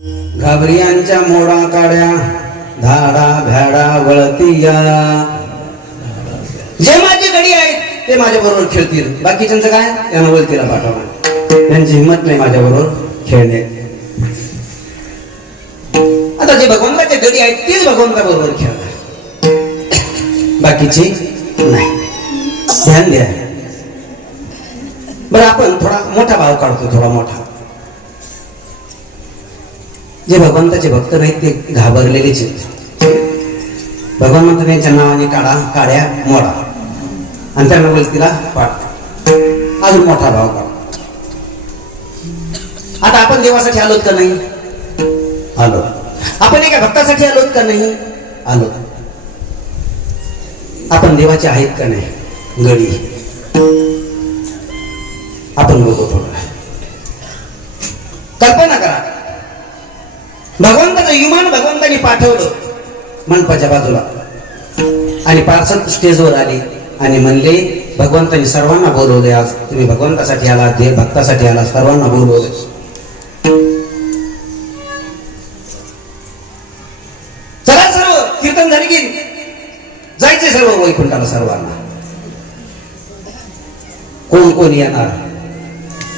घाबरियांच्या मोडा काड्या धाडा भ्याडा वळतिया जे माझे घडी आहेत ते माझ्या बरोबर खेळतील. बाकीच्यांचं काय? त्यांना वळतीला पाठवा. त्यांची हिंमत नाही माझ्या बरोबर खेळणे. आता जे भगवंताचे घडी आहेत तेच भगवंता बरोबर खेळणार. बाकीची नाही. ध्यान द्या. बरं आपण थोडा मोठा भाव काढतो थोडा मोठा. जे भगवंताचे भक्त नाहीत ते घाबरलेलेच आहेत. भगवान म्हणतात त्यांच्या नावाने काढा काड्या मोडा. आणि त्यांना तिला पाठ. अजून मोठा भाव काढ आता आपण देवासाठी आलोत का नाही? आलो आपण एका भक्तासाठी आलोत का नाही? आलो आपण देवाचे आहेत का नाही? गडी. आपण बघू थोडं कल्पना करा. भगवंताचं विमान भगवंतानी पाठवलं. मंडपाच्या बाजूला आणि पार्सल स्टेजवर आले. आणि म्हणले भगवंतानी सर्वांना बोलवले आज. तुम्ही भगवंतासाठी आला देव भक्तासाठी आला सर्वांना बोलवले चला सर्व कीर्तन झाली की जायचे सर्व वैकुंठाला सर्वांना. कोण कोण येणार?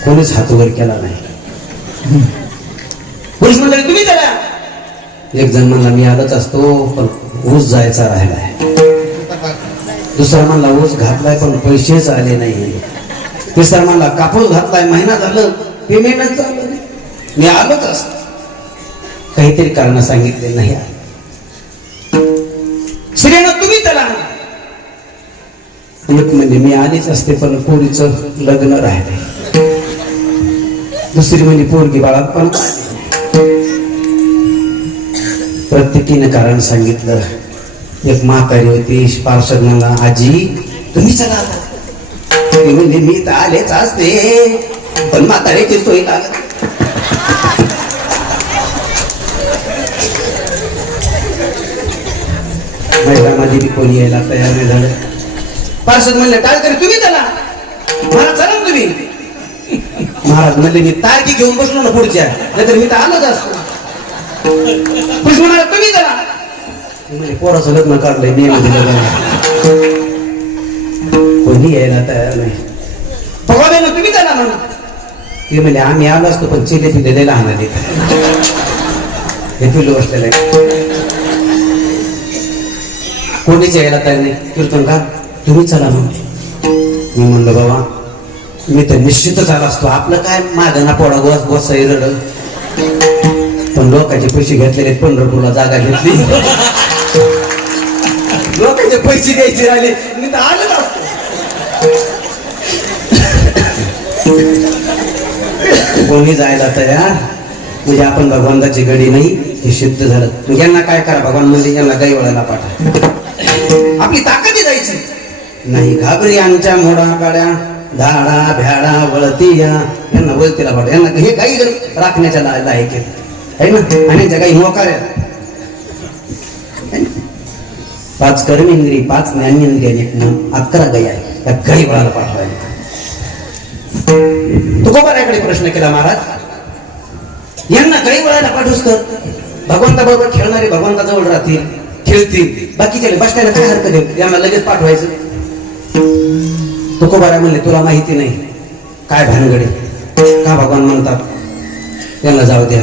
कोणीच हातवर केला नाही. तुम्ही चला एक जण म्हणला मी आलोच असतो पण ऊस जायचा राहिलाय. दुसरा म्हणला ऊस घातलाय पण पैसेच आले नाही तिसरा म्हणला कापूस घातलाय महिना झालं पेमेंटच झालं मी आलोच असतो. काहीतरी कारण सांगितले नाही. श्रेण तुम्ही त्याला एक म्हणजे मी आलीच असते पण पोरीचं लग्न राहिले दुसरी म्हणजे पोरगी बाळात पण प्रत्येकीनं कारण सांगितलं. एक म्हातारी होती पार्षद म्हणला आजी तुम्ही चला आता." ती म्हणजे मी तर आलेच असते पण म्हातारीची सोय लागत महिलामध्ये बी कोणी यायला तयार नाही झालं. पार्षद म्हणले तरी तुम्ही चला. मला चला तुम्ही. महाराज म्हणले मी तारखी घेऊन बसलो ना पुढच्या नाहीतर मी तर आलोच असतो. महाराज तुम्ही म्हणजे पोराचं लग्न काढलंय कोणी यायला तयार नाही. भगवान तुम्ही चला म्हणून. ते म्हणजे आम्ही आलो असतो पण चिले पिलेले लहान आले. हे बसलेलं आहे. कोणीच यायला तयार नाही. कीर्तन का तुम्ही चला मग. मी म्हणलं बाबा मी तर निश्चितच आला असतो. आपलं काय माझं ना पोडा गोस गोस रड पण लोकांचे पैसे घेतलेले पंढरपूरला जागा घेतली. लोकांचे पैसे घ्यायचे राहिले मी तर आलोच कोणी जायला तयार? म्हणजे आपण भगवंताची गडी नाही हे सिद्ध झालं. यांना काय करा? भगवान म्हणजे यांना काही वळायला पाठा आपली ताकद जायची. नाही घाबरी आमच्या मोडा काड्या धाडा भ्याडा वळतिया. यांना वळतीला पाठा यांना हे काही राखण्याच्या लायक आहेत है ना? आणि त्या काही पाच कर्मेंद्री पाच ज्ञानेंद्रिय अकरा गाई आहे त्या गाई बळाला पाठवायला. तुकोबाराकडे प्रश्न केला महाराज? यांना गाई बळायला पाठवूस कर भगवंता बरोबर खेळणारे भगवंताजवळ राहतील खेळतील. बाकीचे बसण्याला काय हरकत आहे? यांना लगेच पाठवायचं. तुकोबारा म्हणले तुला माहिती नाही. काय भानगडे का भगवान म्हणतात? यांना जाऊ द्या.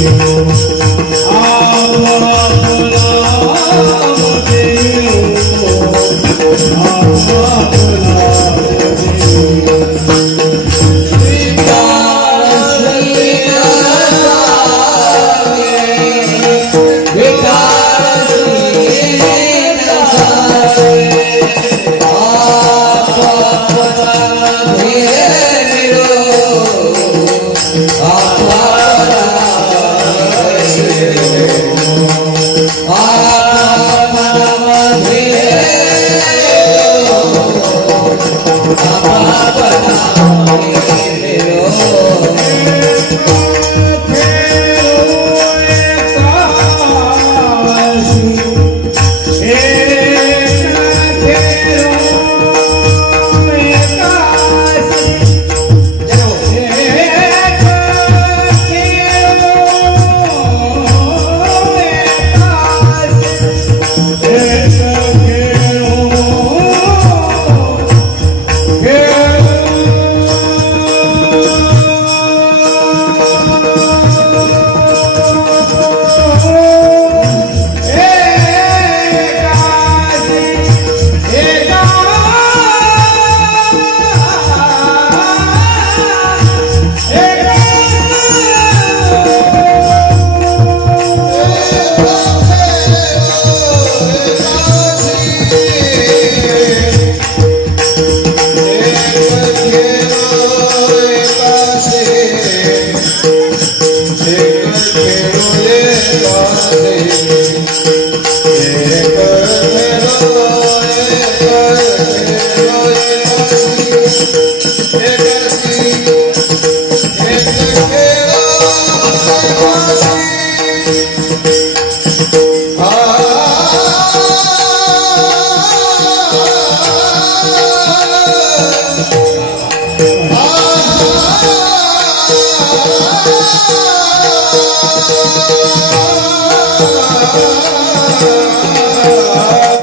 खेळोले गासे